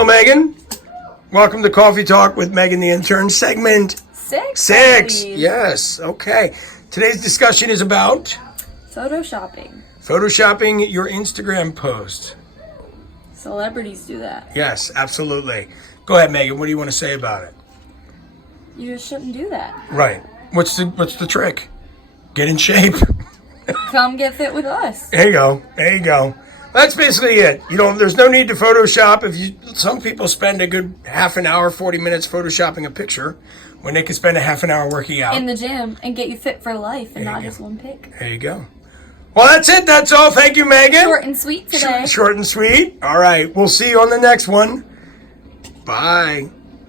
Hello, Megan. Welcome to Coffee Talk with Meghan, the intern, segment 6. Yes, okay. Today's discussion is about Photoshopping. photoshopping your Instagram post. Celebrities do that. Yes, absolutely. Go ahead, Megan. What do you want to say about it? You just shouldn't do that. Right. What's the trick? Get in shape. Come get fit with us. There you go. That's basically it. There's no need to Photoshop. Some people spend a good half an hour, 40 minutes Photoshopping a picture when they could spend a half an hour working out. In the gym and get you fit for life and not just one pic. There you go. Well, that's it. That's all. Thank you, Megan. Short and sweet today. Short and sweet. All right. We'll see you on the next one. Bye.